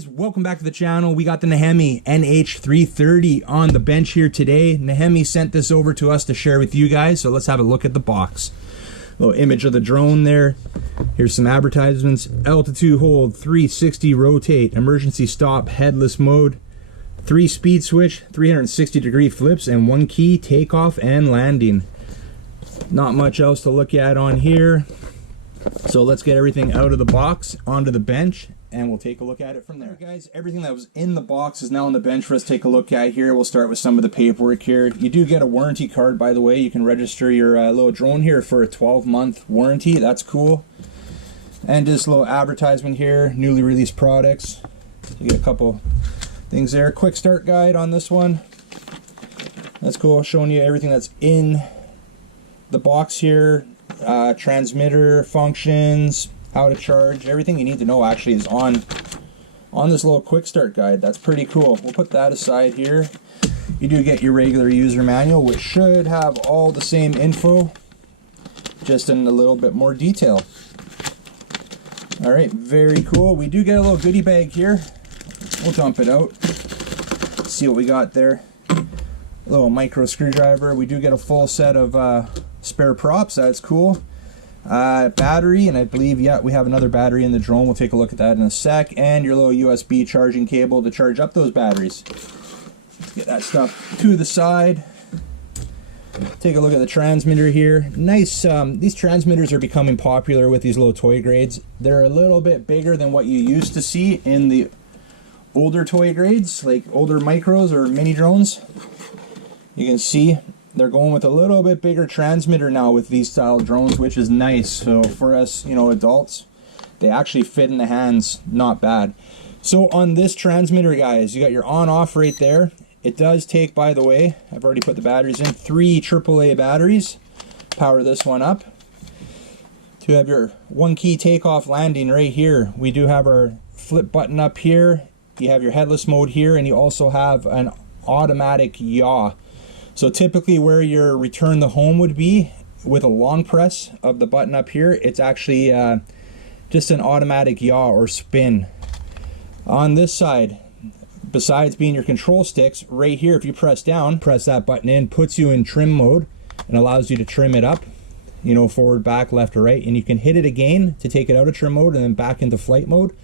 guys, welcome back to the channel. We got the NEHEME NH330 on the bench here today. NEHEME sent this over to us to share with you guys, so let's have a look at the box. Little image of the drone there. Here's some advertisements. Altitude hold, 360 rotate, emergency stop, headless mode, 3-speed switch, 360-degree flips, and 1 key takeoff and landing. Not much else to look at on here. So let's get everything out of the box onto the bench and we'll take a look at it from there. Guys, everything that was in the box is now on the bench for us to take a look at here. We'll start with some of the paperwork here. You do get a warranty card, by the way. You can register your little drone here for a 12-month warranty. That's cool. And this little advertisement here, newly released products. You get a couple things there. Quick start guide on this one. That's cool, showing you everything that's in the box here. Transmitter functions, how to charge, everything you need to know actually is on this little quick start guide. That's pretty cool. We'll put that aside here. You do get your regular user manual, which should have all the same info, just in a little bit more detail. All right, very cool. We do get a little goodie bag here. We'll dump it out. See what we got there. A little micro screwdriver. We do get a full set of spare props. That's cool. Battery, and I believe, yeah, we have another battery in the drone. We'll take a look at that in a sec. And your little USB charging cable to charge up those batteries. Let's get that stuff to the side. Take a look at the transmitter here. Nice. These transmitters are becoming popular with these little toy grades. They're a little bit bigger than what you used to see in the older toy grades, like older micros or mini drones. You can see they're going with a little bit bigger transmitter now with these style drones, which is nice. So for us, you know, adults, they actually fit in the hands not bad. So on this transmitter, guys, you got your on-off right there. It does take, by the way, I've already put the batteries in, 3 AAA batteries. Power this one up. To have your 1 key takeoff landing right here. We do have our flip button up here. You have your headless mode here, and you also have an automatic yaw. So typically where your return to home would be with a long press of the button up here, it's actually just an automatic yaw or spin. On this side, besides being your control sticks, right here, if you press down, press that button in, puts you in trim mode and allows you to trim it up, you know, forward, back, left, or right. And you can hit it again to take it out of trim mode and then back into flight mode.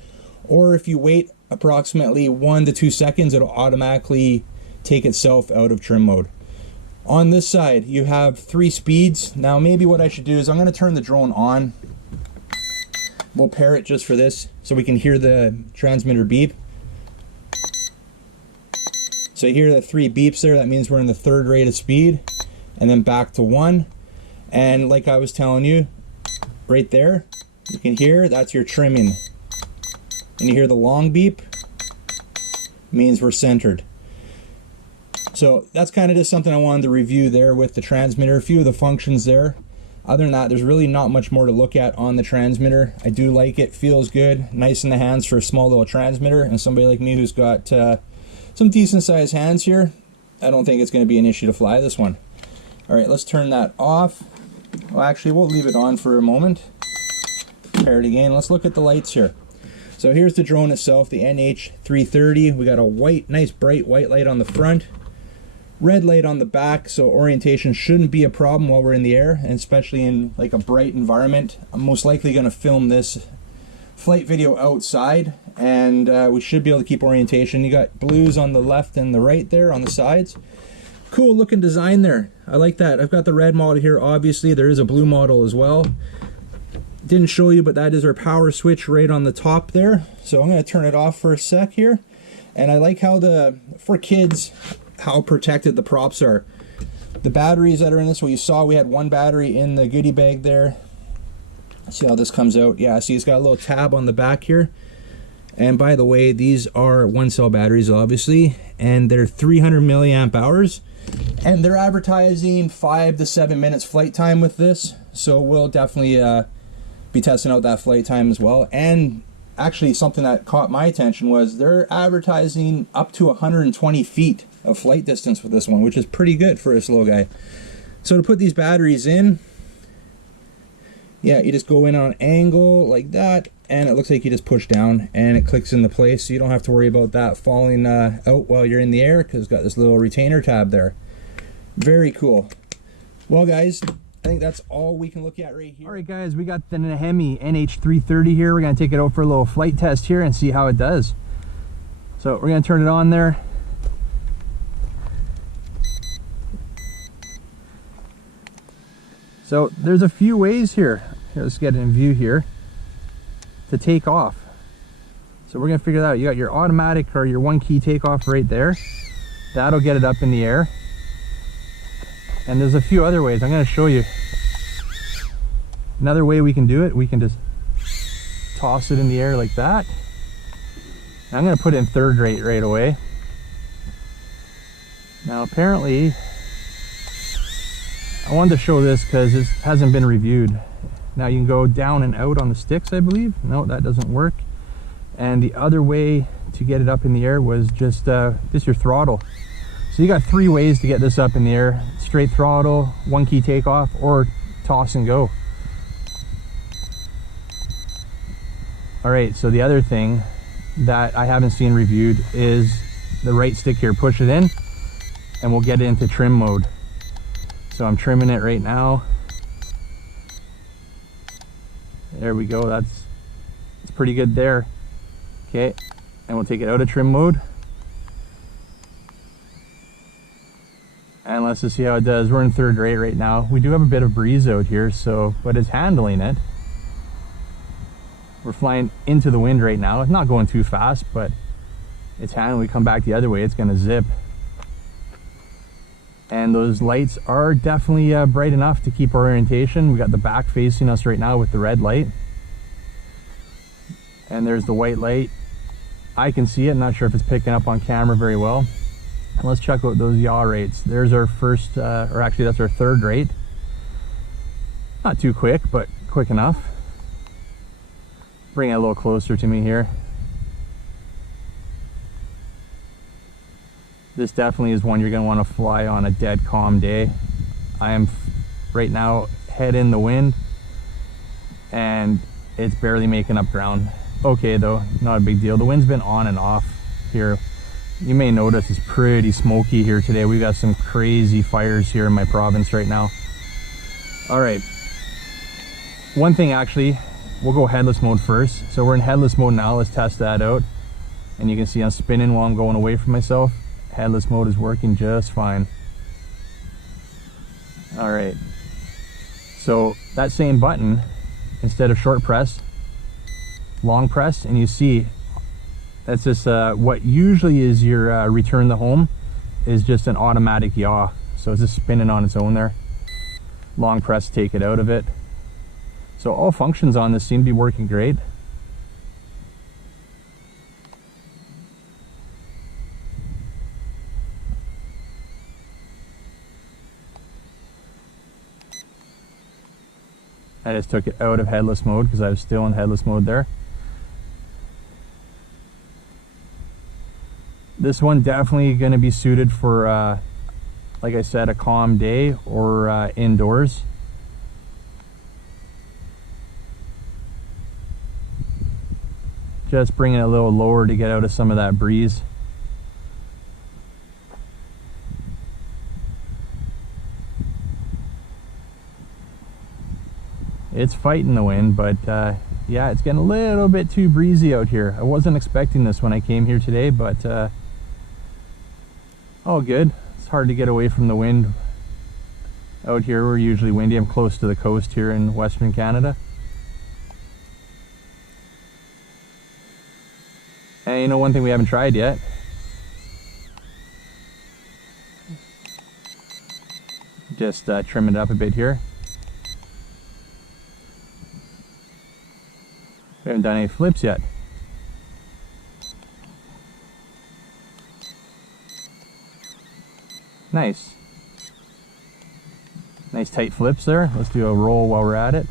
Or if you wait approximately 1 to 2 seconds, it'll automatically take itself out of trim mode. On this side, you have 3 speeds. Now, maybe what I should do is I'm going to turn the drone on. We'll pair it just for this so we can hear the transmitter beep. So you hear the 3 beeps there. That means we're in the 3rd rate of speed. And then back to 1. And like I was telling you, right there, you can hear that's your trimming. And you hear the long beep, means we're centered. So that's kind of just something I wanted to review there with the transmitter. A few of the functions there. Other than that, there's really not much more to look at on the transmitter. I do like it, feels good, nice in the hands for a small little transmitter. And somebody like me who's got some decent sized hands here, I don't think it's going to be an issue to fly this one. All right, let's turn that off. Well, actually, we'll leave it on for a moment. Pair it again. Let's look at the lights here. So here's the drone itself, the NH330. We got a white, nice bright white light on the front. Red light on the back, so orientation shouldn't be a problem while we're in the air, and especially in like a bright environment. I'm most likely going to film this flight video outside, and we should be able to keep orientation. You got blues on the left and the right there on the sides. Cool looking design there. I like that. I've got the red model here. Obviously, there is a blue model as well. Didn't show you, but that is our power switch right on the top there. So I'm going to turn it off for a sec here. And I like how for kids, how protected the props are. The batteries that are in this, well, you saw we had 1 battery in the goodie bag there. See how this comes out. Yeah, see, it's got a little tab on the back here. And by the way, these are 1-cell batteries, obviously, and they're 300 milliamp hours. And they're advertising 5 to 7 minutes flight time with this. So we'll definitely be testing out that flight time as well. And actually, something that caught my attention was they're advertising up to 120 feet of flight distance with this one, which is pretty good for this little guy. So to put these batteries in, yeah, you just go in on an angle like that, and it looks like you just push down and it clicks into place, so you don't have to worry about that falling out while you're in the air, because it's got this little retainer tab there. Very cool. Well guys, I think that's all we can look at right here. All right guys, we got the NEHEME NH330 here. We're gonna take it out for a little flight test here and see how it does. So we're gonna turn it on there. So there's a few ways here. Here, let's get it in view here to take off. So we're gonna figure that out. You got your automatic or your one key takeoff right there. That'll get it up in the air. And there's a few other ways. I'm gonna show you. Another way we can do it, we can just toss it in the air like that. I'm gonna put it in third rate right away. Now apparently, I wanted to show this because it hasn't been reviewed. Now you can go down and out on the sticks, I believe. No, that doesn't work. And the other way to get it up in the air was just your throttle. So you got three ways to get this up in the air: straight throttle, one key takeoff, or toss and go. All right, so the other thing that I haven't seen reviewed is the right stick here. Push it in and we'll get it into trim mode. So I'm trimming it right now. There we go, that's pretty good there. Okay, and we'll take it out of trim mode. And let's just see how it does. We're in third rate right now. We do have a bit of breeze out here, so, but it's handling it. We're flying into the wind right now. It's not going too fast, but it's handling. We come back the other way, it's gonna zip. And those lights are definitely bright enough to keep our orientation. We got the back facing us right now with the red light. And there's the white light. I can see it, not sure if it's picking up on camera very well. And let's check out those yaw rates. There's our first, or actually that's our third rate. Not too quick, but quick enough. Bring it a little closer to me here. This definitely is one you're going to want to fly on a dead calm day. I am right now head in the wind and it's barely making up ground. Okay though, not a big deal. The wind's been on and off here. You may notice it's pretty smoky here today. We've got some crazy fires here in my province right now. All right, one thing actually, we'll go headless mode first. So we're in headless mode now. Let's test that out. And you can see I'm spinning while I'm going away from myself. Headless mode is working just fine. All right, so that same button, instead of short press, long press, and you see that's just what usually is your return to home is just an automatic yaw. So it's just spinning on its own there. Long press to take it out of it. So all functions on this seem to be working great. I just took it out of headless mode because I was still in headless mode there. This one definitely going to be suited for, like I said, a calm day or indoors. Just bringing it a little lower to get out of some of that breeze. It's fighting the wind, but yeah, it's getting a little bit too breezy out here. I wasn't expecting this when I came here today, but all good. It's hard to get away from the wind out here. We're usually windy. I'm close to the coast here in Western Canada. And you know, one thing we haven't tried yet. Just trim it up a bit here. We haven't done any flips yet. Nice. Nice tight flips there. Let's do a roll while we're at it.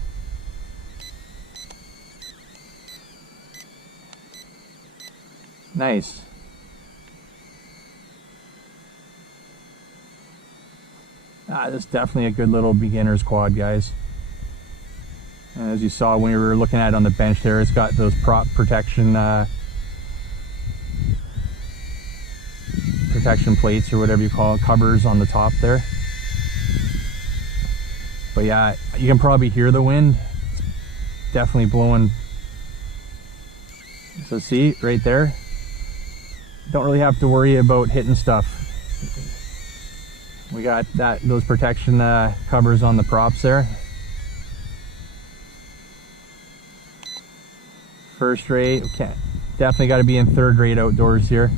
Nice. This is definitely a good little beginner's quad, guys. As you saw when we were looking at it on the bench there, it's got those prop protection plates or whatever you call it, covers on the top there. But yeah, you can probably hear the wind. It's definitely blowing. So see, right there, don't really have to worry about hitting stuff. We got those protection covers on the props there. First rate, okay, definitely got to be in third rate outdoors here.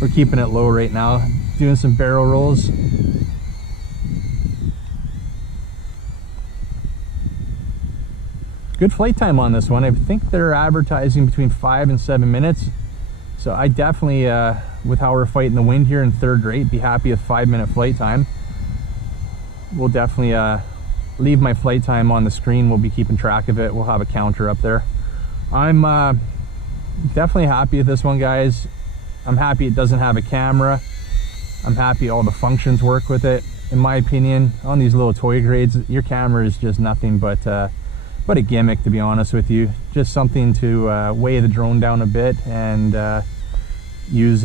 We're keeping it low right now, doing some barrel rolls. Good flight time on this one. I think they're advertising between 5 and 7 minutes. So I definitely, with how we're fighting the wind here in third rate, be happy with 5-minute flight time. We'll definitely leave my flight time on the screen. We'll be keeping track of it. We'll have a counter up there. I'm definitely happy with this one, guys. I'm happy it doesn't have a camera. I'm happy all the functions work with it. In my opinion, on these little toy grades, your camera is just nothing but a gimmick, to be honest with you. Just something to weigh the drone down a bit and use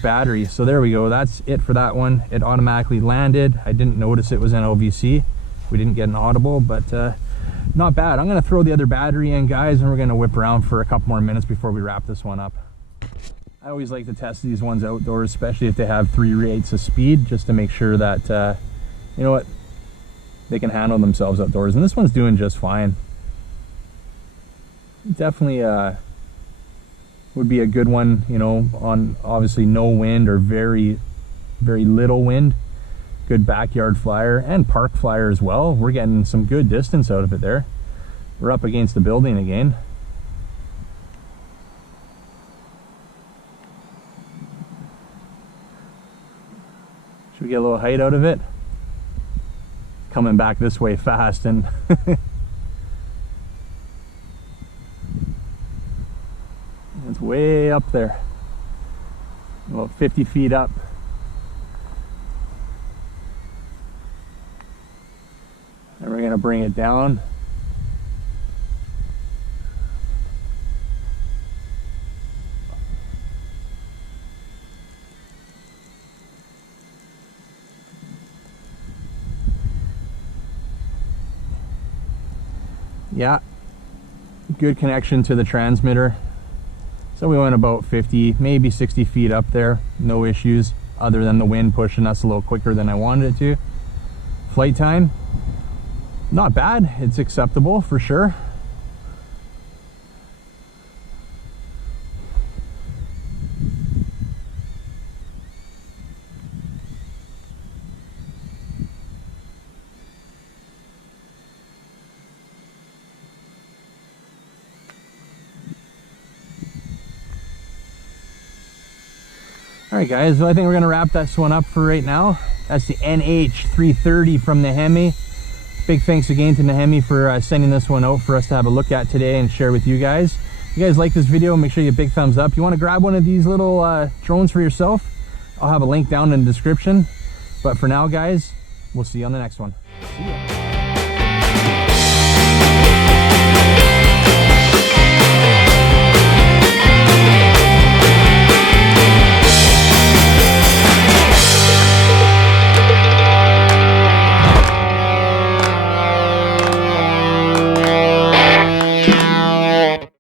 battery. So there we go, that's it for that one. It automatically landed. I didn't notice it was an LVC. We didn't get an audible, but not bad. I'm gonna throw the other battery in, guys, and we're gonna whip around for a couple more minutes before we wrap this one up. I always like to test these ones outdoors, especially if they have 3 rates of speed, just to make sure that you know what, they can handle themselves outdoors. And this one's doing just fine. Definitely would be a good one, you know, on obviously no wind or very little wind. Good backyard flyer and park flyer as well. We're getting some good distance out of it there. We're up against the building again. Should we get a little height out of it? Coming back this way fast, and it's way up there, about 50 feet up. And we're gonna bring it down. Yeah, good connection to the transmitter. So we went about 50, maybe 60 feet up there. No issues, other than the wind pushing us a little quicker than I wanted it to. Flight time, not bad. It's acceptable for sure. Alright guys, well, I think we're going to wrap this one up for right now. That's the NH330 from NEHEME. Big thanks again to NEHEME for sending this one out for us to have a look at today and share with you guys. If you guys like this video, make sure you give a big thumbs up. If you want to grab one of these little drones for yourself, I'll have a link down in the description. But for now guys, we'll see you on the next one. See ya.